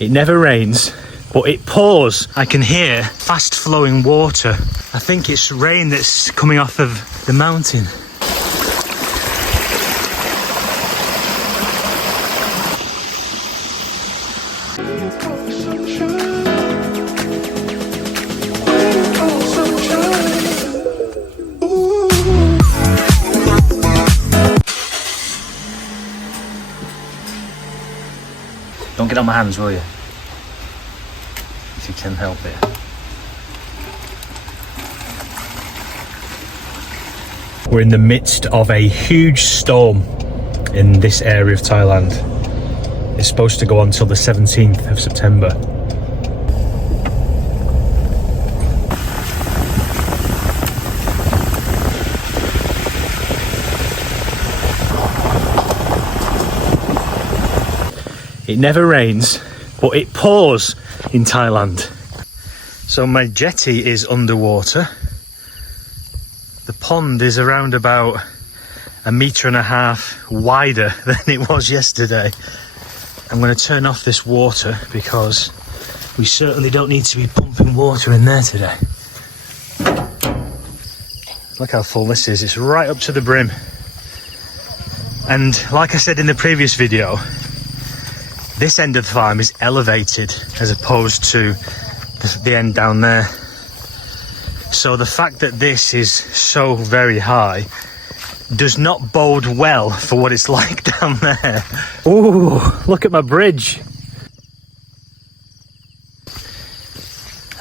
It never rains, but it pours. I can hear fast flowing water. I think it's rain that's coming off of the mountain. Don't get on my hands, will you? If you can help it. We're in the midst of a huge storm in this area of Thailand. It's supposed to go on till the 17th of September. It never rains, but it pours in Thailand. So my jetty is underwater. The pond is around about 1.5 meters wider than it was yesterday. I'm going to turn off this water because we certainly don't need to be pumping water in there today. Look how full this is. It's right up to the brim. And like I said in the previous video, this end of the farm is elevated as opposed to the end down there. So the fact that this is so very high does not bode well for what it's like down there. Ooh, look at my bridge.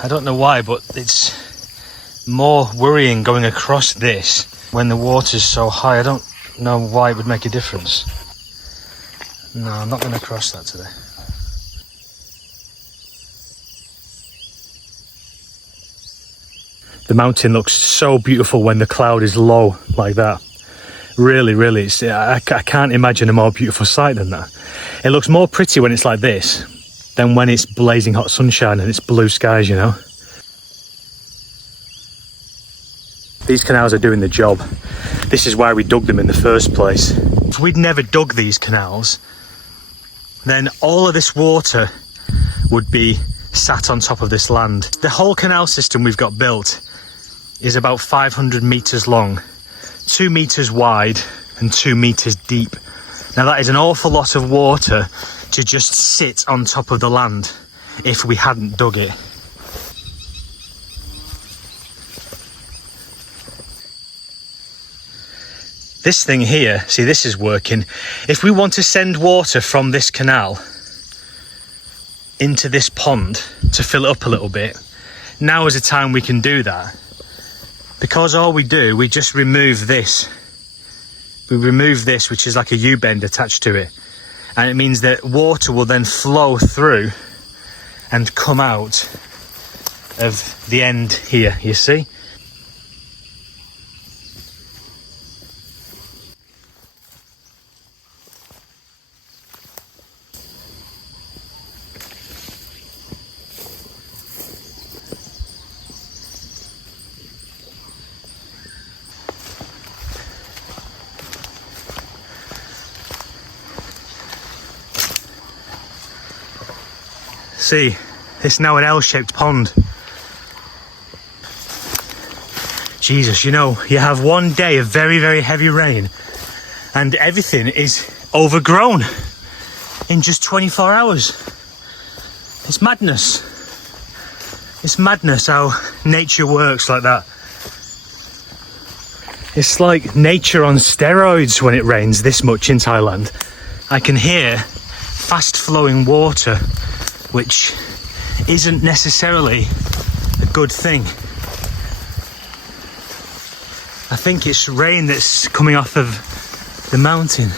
I don't know why, but it's more worrying going across this when the water's so high. I don't know why it would make a difference. No, I'm not going to cross that today. The mountain looks so beautiful when the cloud is low like that. Really, really, I can't imagine a more beautiful sight than that. It looks more pretty when it's like this than when it's blazing hot sunshine and it's blue skies, you know. These canals are doing the job. This is why we dug them in the first place. If we'd never dug these canals, then all of this water would be sat on top of this land. The whole canal system we've got built is about 500 meters long, 2 meters wide and 2 meters deep. Now that is an awful lot of water to just sit on top of the land if we hadn't dug it. This thing here, see, this is working. If we want to send water from this canal into this pond to fill it up a little bit, now is the time we can do that. Because all we do, we just remove this. We remove this, which is like a U-bend attached to it. And it means that water will then flow through and come out of the end here, you see? See, it's now an L-shaped pond. Jesus, you know, you have one day of very, very heavy rain and everything is overgrown in just 24 hours. It's madness. It's madness how nature works like that. It's like nature on steroids when it rains this much in Thailand. I can hear fast flowing water, which isn't necessarily a good thing. I think it's rain that's coming off of the mountain.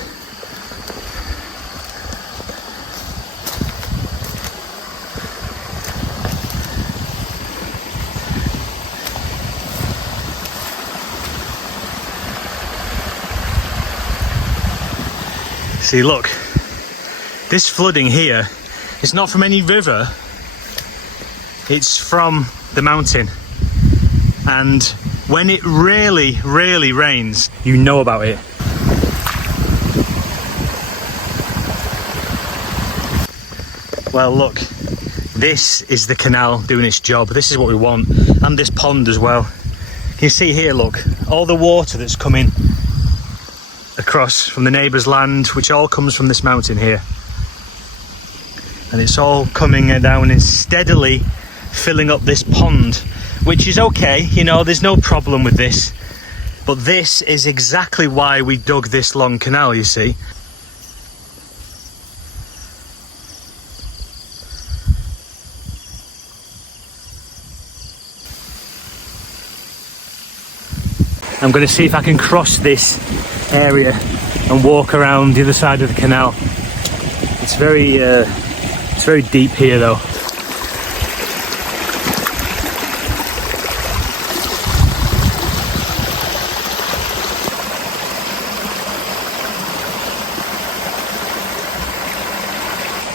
See, look, this flooding here, it's not from any river, it's from the mountain. And when it really, really rains, you know about it. Well, look, this is the canal doing its job. This is what we want, and this pond as well. Can you see here, look, all the water that's coming across from the neighbour's land, which all comes from this mountain here. And it's all coming down and steadily filling up this pond, which is okay, you know, there's no problem with this. But this is exactly why we dug this long canal, you see. I'm going to see if I can cross this area and walk around the other side of the canal. It's very deep here though.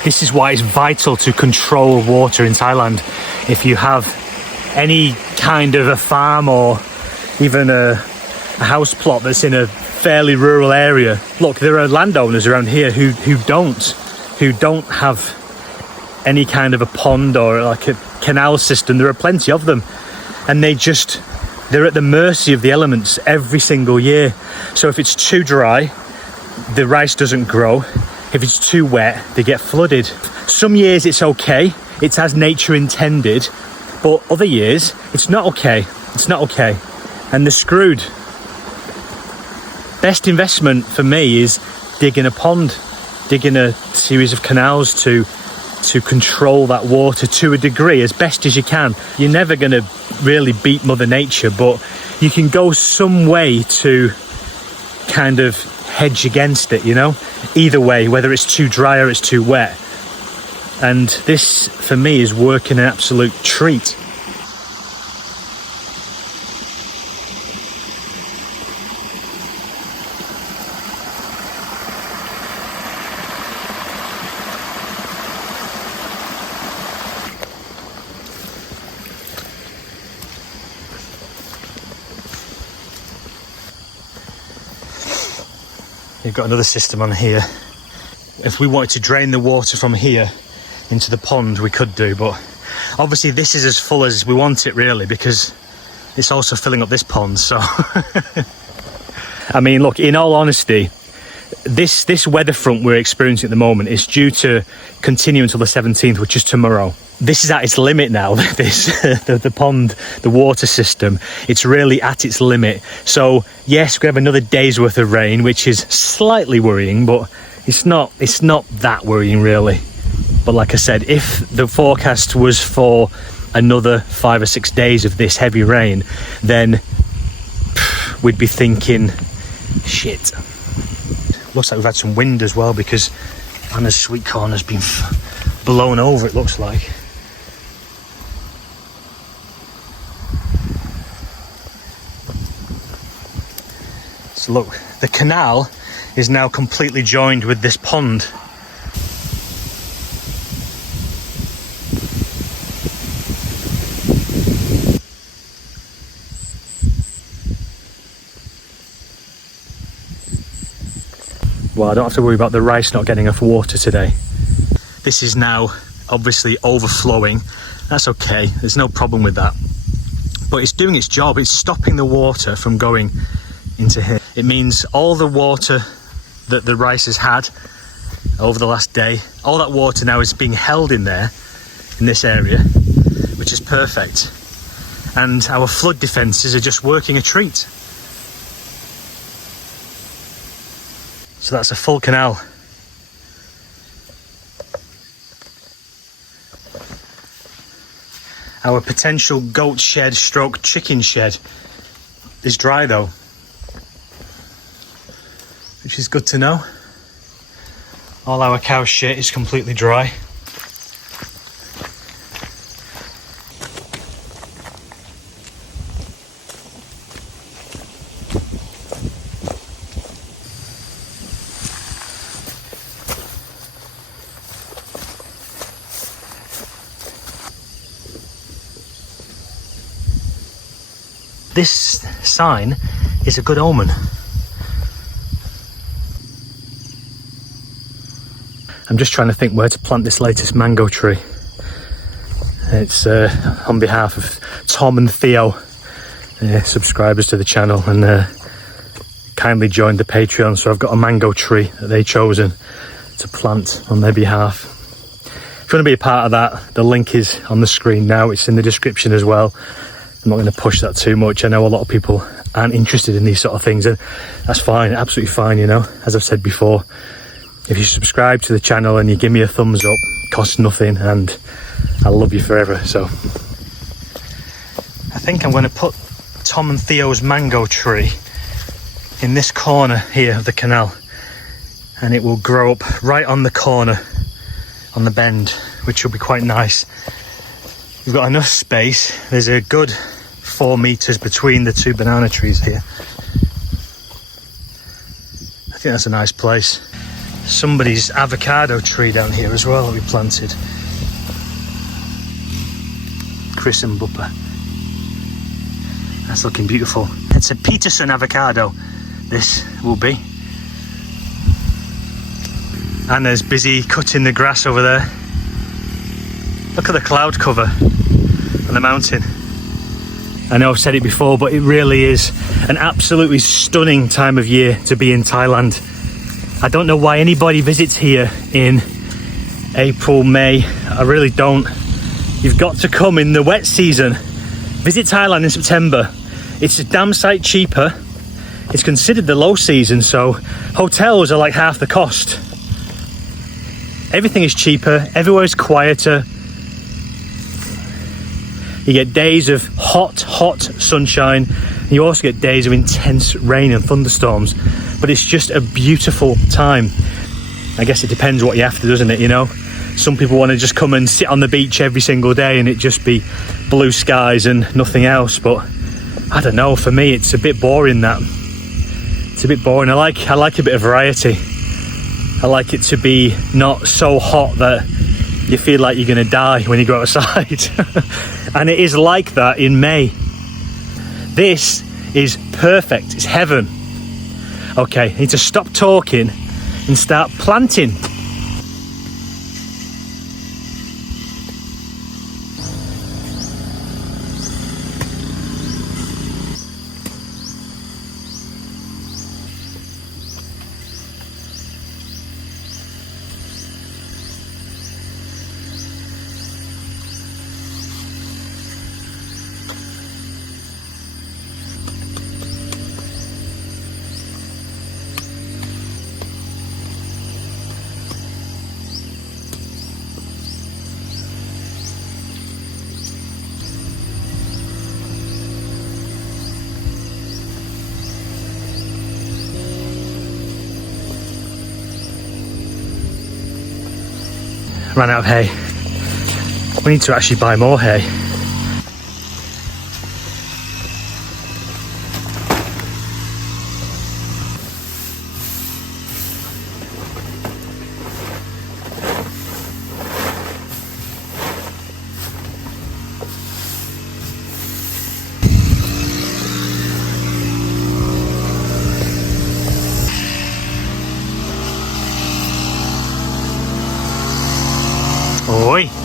This is why it's vital to control water in Thailand. If you have any kind of a farm or even a house plot that's in a fairly rural area, look, there are landowners around here who don't have any kind of a pond or like a canal system. There are plenty of them, and they're at the mercy of the elements every single year. So if it's too dry, the rice doesn't grow. If it's too wet, they get flooded. Some years it's okay, it's as nature intended, but other years it's not okay. It's not okay, and they're screwed. Best investment for me is digging a pond, digging a series of canals to control that water to a degree as best as you can. You're never going to really beat Mother Nature, but you can go some way to kind of hedge against it, you know, either way, whether it's too dry or it's too wet. And this for me is working an absolute treat. You've got another system on here. If we wanted to drain the water from here into the pond, we could do, but obviously this is as full as we want it really, because it's also filling up this pond. So I mean, look, in all honesty, this weather front we're experiencing at the moment is due to continue until the 17th, which is tomorrow. This is at its limit now. The pond, the water system, it's really at its limit. So yes, we have another day's worth of rain, which is slightly worrying, but it's not that worrying really. But like I said, if the forecast was for another 5 or 6 days of this heavy rain, then we'd be thinking, shit. Looks like we've had some wind as well, because Anna's sweet corn has been blown over, it looks like. So look, the canal is now completely joined with this pond. Well, I don't have to worry about the rice not getting enough water today. This is now obviously overflowing. That's okay, there's no problem with that. But it's doing its job, it's stopping the water from going into here. It means all the water that the rice has had over the last day, all that water now is being held in there, in this area, which is perfect. And our flood defences are just working a treat. So that's a full canal. Our potential goat shed stroke chicken shed is dry though, which is good to know. All our cow shit is completely dry. This sign is a good omen. I'm just trying to think where to plant this latest mango tree. It's on behalf of Tom and Theo, subscribers to the channel, and kindly joined the Patreon, so I've got a mango tree that they've chosen to plant on their behalf. If you want to be a part of that, the link is on the screen now. It's in the description as well. I'm not going to push that too much. I know a lot of people aren't interested in these sort of things, and that's fine, absolutely fine, you know. As I've said before, if you subscribe to the channel and you give me a thumbs up, it costs nothing, and I love you forever. So I think I'm going to put Tom and Theo's mango tree in this corner here of the canal, and it will grow up right on the corner on the bend, which will be quite nice. We've got enough space. There's a good 4 meters between the two banana trees here. I think that's a nice place. Somebody's avocado tree down here as well that we planted. Chris and Buppa. That's looking beautiful. It's a Peterson avocado, this will be. Anna's busy cutting the grass over there. Look at the cloud cover on the mountain. I know I've said it before, but it really is an absolutely stunning time of year to be in Thailand. I don't know why anybody visits here in April, May. I really don't. You've got to come in the wet season. Visit Thailand in September. It's a damn sight cheaper. It's considered the low season, so hotels are like half the cost. Everything is cheaper, everywhere is quieter. You get days of hot sunshine. You also get days of intense rain and thunderstorms. But it's just a beautiful time. I guess it depends what you're after, doesn't it, you know? Some people want to just come and sit on the beach every single day and it just be blue skies and nothing else. But I don't know, for me it's a bit boring, that. It's a bit boring. I like a bit of variety. I like it to be not so hot that you feel like you're going to die when you go outside. And it is like that in May. This is perfect. It's heaven. Okay, I need to stop talking and start planting. Ran out of hay. We need to actually buy more hay. Oi!